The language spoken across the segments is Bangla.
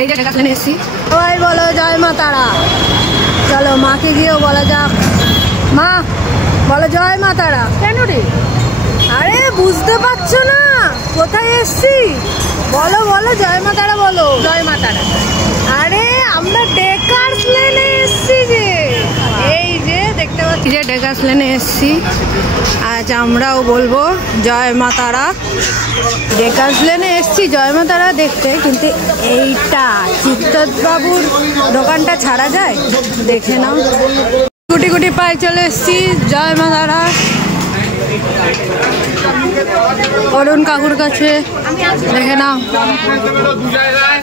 এই যে এখানে এসেছি, সবাই বলো জয় মা তারা। চলো মাকে গিয়েও বলা যাক। মা বলো জয় মা তারা। কেন রে? আরে বুঝতে পারছো না কোথায় এসছি? বলো বলো জয় মা তারা বলো। জয় মা তারা। আরে আমরা ডেকার্স লেনে এসছি যে, এই যে দেখতে পাচ্ছি যে ডেকার্স লেনে এসছি। আজ আমরাও বলবো জয় মা তারা। ডেকার্স লেনে এসছি জয় মা তারা দেখতে, কিন্তু এইটা চিত্তবাবুর দোকানটা ছাড়া যায়? দেখে নাও। গুটি গুটি পায়ে চলে এসছি জয় মা তারা। অরুণ কাকুর কাছে দেখে নাও।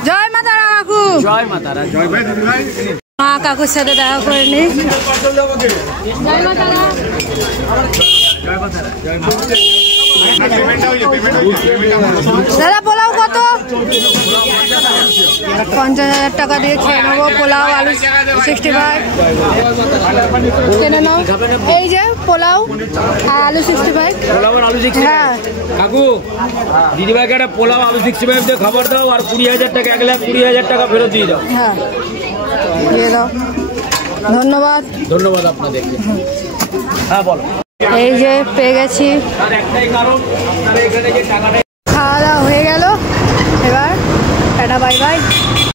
জয় মা তারা কাকু। জয় মা তারা। জয় ভাই দিদি ভাই। মা কাকুর সাথে দেখা করে নি। জয় মা তারা। জয় মা তারা। জয় মা তারা। দাদা পোলাও কত? 50,000 টাকা দিয়ে খেয়ে নেবো পোলাও আলু 65 কিনে নাও। এই যে পোলাও আলু 65। পোলাও আর আলু 65। হ্যাঁ কাকু দিদিভাইকে একটা পোলাও আলু 65 দিয়ে খাবার দাও, আর 20,000 টাকা 1,20,000 টাকা ফেরত দিয়ে দাও। হ্যাঁ দিয়ে দাও। ধন্যবাদ। ধন্যবাদ আপনাদেরকে। হ্যাঁ বলো। এই যে পেয়ে গেছি। আর একটাই কারণ, আপনারা এখানে যে টাকাটা খাওয়া দাওয়া হয়ে গেল, এবার টাটা বাই বাই।